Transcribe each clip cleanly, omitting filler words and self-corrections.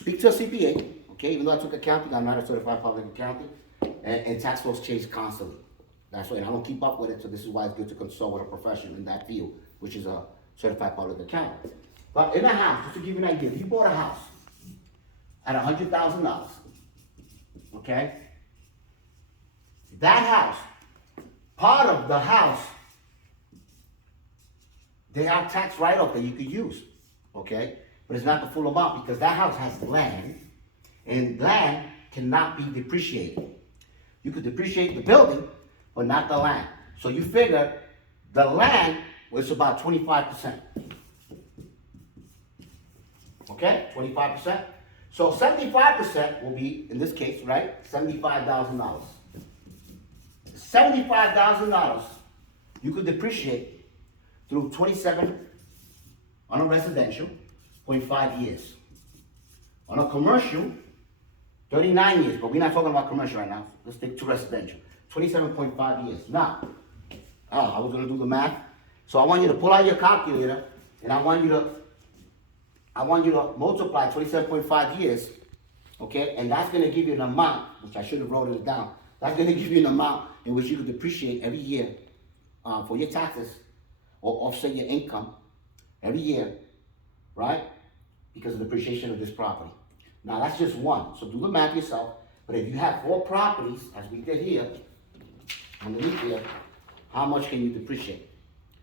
speak to a CPA, okay? Even though I took accounting, I'm not a certified public accountant, and tax laws change constantly. That's why, and I don't keep up with it, so this is why it's good to consult with a professional in that field, which is a certified public accountant. But in a house, just to give you an idea, if you bought a house at $100,000, okay? That house, part of the house, they have tax write-off that you could use, okay? But it's not the full amount because that house has land, and land cannot be depreciated. You could depreciate the building, but not the land. So you figure the land was about 25%. Okay, 25%. So 75% will be, in this case, right, $75,000. $75,000 you could depreciate through 27 on a residential, 0.5 years. On a commercial, 39 years, but we're not talking about commercial right now. Let's stick to residential. 27.5 years. Now, I was gonna do the math. So I want you to pull out your calculator and I want you to multiply 27.5 years, okay? And that's gonna give you an amount, which I should have wrote it down. That's gonna give you an amount in which you could depreciate every year for your taxes or offset your income every year, right? Because of the depreciation of this property. Now that's just one, so do the math yourself. But if you have 4 properties, as we did here, underneath here, how much can you depreciate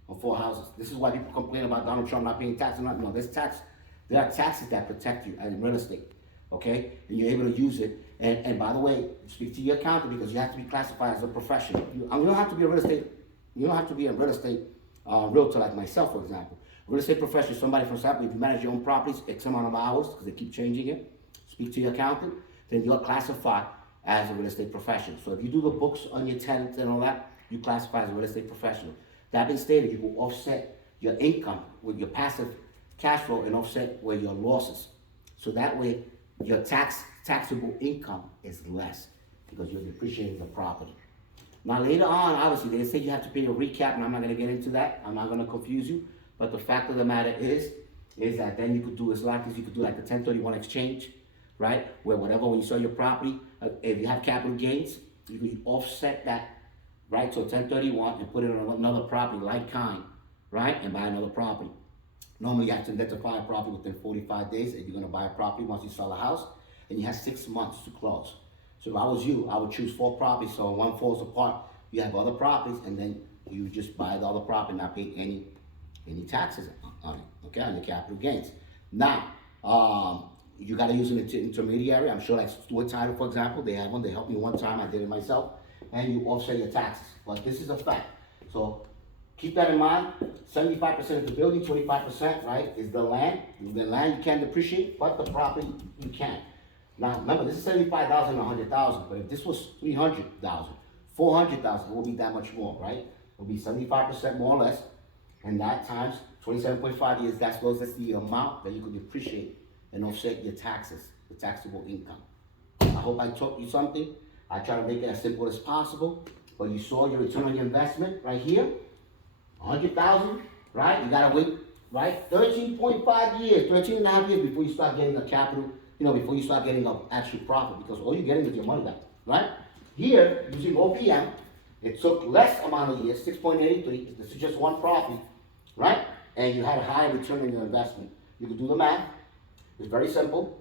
on 4 houses? This is why people complain about Donald Trump not paying tax or not. No, there are taxes that protect you in real estate, okay? And you're able to use it. And by the way, speak to your accountant because you have to be classified as a professional. You don't have to be a real estate, realtor like myself, for example. Real estate professional, somebody, for example, if you manage your own properties, X amount of hours, because they keep changing it, speak to your accountant, then you're classified as a real estate professional. So if you do the books on your tenants and all that, you classify as a real estate professional. That being stated, you will offset your income with your passive cash flow and offset with your losses. So that way, your taxable income is less because you're depreciating the property. Now later on, obviously, they say you have to pay a recap, and I'm not gonna get into that. I'm not gonna confuse you. But the fact of the matter is that then you could do as like as you could do like the 1031 exchange, right? Where whatever, when you sell your property, if you have capital gains, you can offset that, right, to a 1031 and put it on another property like kind, right? And buy another property. Normally you have to identify a property within 45 days if you're gonna buy a property once you sell a house, and you have 6 months to close. So if I was you, I would choose 4 properties, so when one falls apart, you have other properties, and then you just buy the other property and not pay any taxes on it, okay, on your capital gains. Now, you gotta use an intermediary. I'm sure like Stewart Title, for example, they have one. They helped me one time. I did it myself, and you offset your taxes. But this is a fact. So keep that in mind. 75% of the building, 25%, right, is the land. The land you can't depreciate, but the property you can. Now remember, this is 75,000 and 100,000. But if this was 300,000, 400,000, it will be that much more, right? It will be 75% more or less. And that times 27.5 years, that's the amount that you could depreciate and offset your taxes, the taxable income. I hope I taught you something. I try to make it as simple as possible. But you saw your return on your investment right here, 100,000, right? You gotta wait, right? 13.5 years, 13 and a half years before you start getting a capital, before you start getting an actual profit, because all you're getting is your money back, right? Here, using OPM, it took less amount of years, 6.83. This is just one property, right? And you had a higher return on your investment. You can do the math. It's very simple,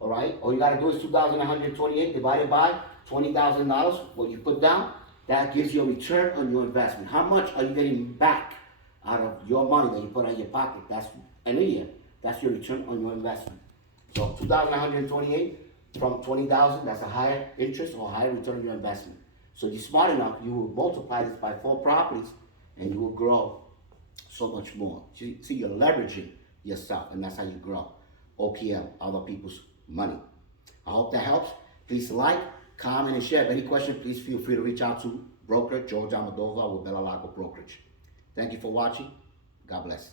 all right? All you gotta do is 2,128 divided by $20,000, what you put down, that gives you a return on your investment. How much are you getting back out of your money that you put in your pocket? That's in a year. That's your return on your investment. So 2,128 from 20,000, that's a higher interest or higher return on your investment. So if you're smart enough, you will multiply this by 4 properties and you will grow so much more. See, you're leveraging yourself, and that's how you grow. OPM, other people's money. I hope that helps. Please like, comment, and share. If any question, please feel free to reach out to broker George Almodovar with Bella Lago Brokerage. Thank you for watching. God bless.